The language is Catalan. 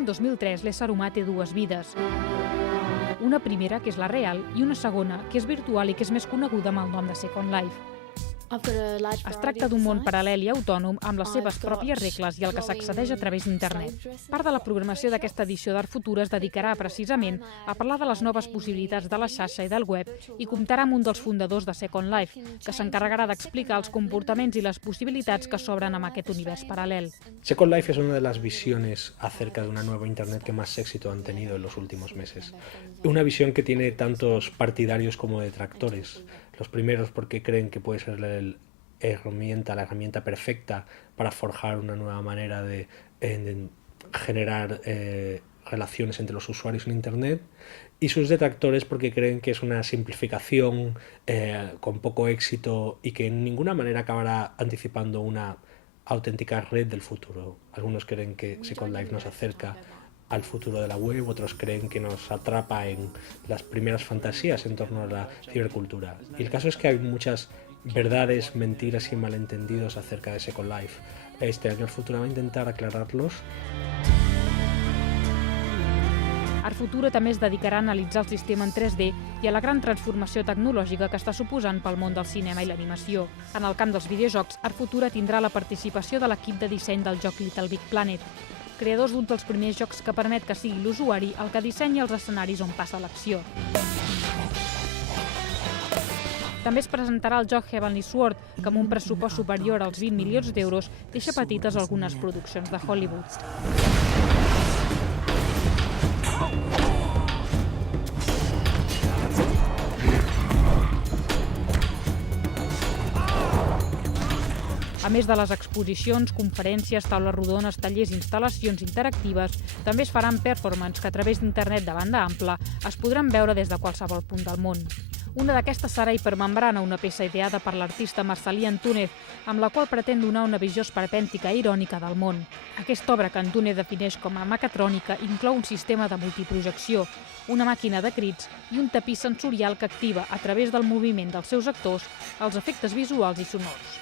l'any 2003 l'ésser humà té dues vides. Una primera, que és la real, i una segona, que és virtual i que és més coneguda amb el nom de Second Life. Es tracta d'un món paral·lel i autònom amb les seves pròpies regles i al que s'accedeix a través d'internet. Part de la programació d'aquesta edició d'Art Futur es dedicarà precisament a parlar de les noves possibilitats de la xarxa i del web i comptarà amb un dels fundadors de Second Life, que s'encarregarà d'explicar els comportaments i les possibilitats que s'obren amb aquest univers paral·lel. Second Life es una de las visiones acerca de una nueva Internet que más éxito han tenido en los últimos meses. Una visión que tiene tantos partidarios como detractores. Los primeros porque creen que puede ser la herramienta perfecta para forjar una nueva manera de generar relaciones entre los usuarios en Internet, y sus detractores porque creen que es una simplificación con poco éxito y que en ninguna manera acabará anticipando una auténtica red del futuro. Algunos creen que Second Life nos acerca al futuro de la web, otros creen que nos atrapa en las primeras fantasías en torno a la cibercultura. Y el caso es que hay muchas verdades, mentiras y malentendidos acerca de Second Life. Este año el futuro va a intentar aclararlos. Art Futura també es dedicarà a analitzar el sistema en 3D i a la gran transformació tecnològica que està suposant pel món del cinema i l'animació. En el camp dels videojocs, Art Futura tindrà la participació de l'equip de disseny del joc Little Big Planet, creadors d'un dels primers jocs que permet que sigui l'usuari el que dissenya els escenaris on passa l'acció. També es presentarà el joc Heavenly Sword, que amb un pressupost superior als 20 milions d'euros deixa petites algunes produccions de Hollywood. A més de les exposicions, conferències, taules rodones, tallers i instal·lacions interactives, també es faran performances que a través d'internet de banda ampla es podran veure des de qualsevol punt del món. Una d'aquestes serà Hipermembrana, una peça ideada per l'artista Marcelí Antúnez, amb la qual pretén donar una visió esperpèntica i irònica del món. Aquesta obra, que Antúnez defineix com a mecatrònica, inclou un sistema de multiprojecció, una màquina de crits i un tapís sensorial que activa, a través del moviment dels seus actors, els efectes visuals i sonors.